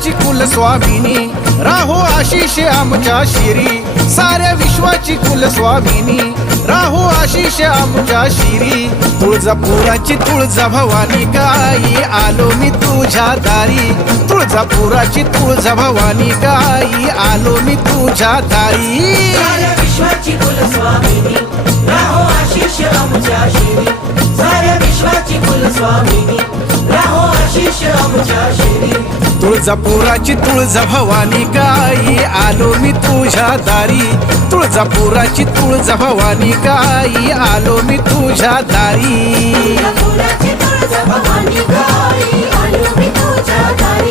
विश्वाची कुलस्वामिनी राहो आशिष आमच्या शिरी साऱ्या विश्वाची कुलस्वामिनी राहो आशिष आमच्या शिरी तुळजापुराची तुळजा भवानी गाई आलो मी तुझ्या दारी तुळजापुराची तुळजा भवानी गाई आलो मी तुझ्या दारी साऱ्या विश्वाची कुलस्वामिनी राहो आशिष आमच्या शिरी साऱ्या विश्वाची कुलस्वामिनी राहो आशिष आमच्या शिरी तुळजापुराची तुळजा भवानी गाई आलो मी तुझ्या दारी तुळजापुराची तुळजा भवानी गाई आलो मी तुझ्या दारी तुळजापुराची तुळजा भवानी गाई आलो मी तुझ्या दारी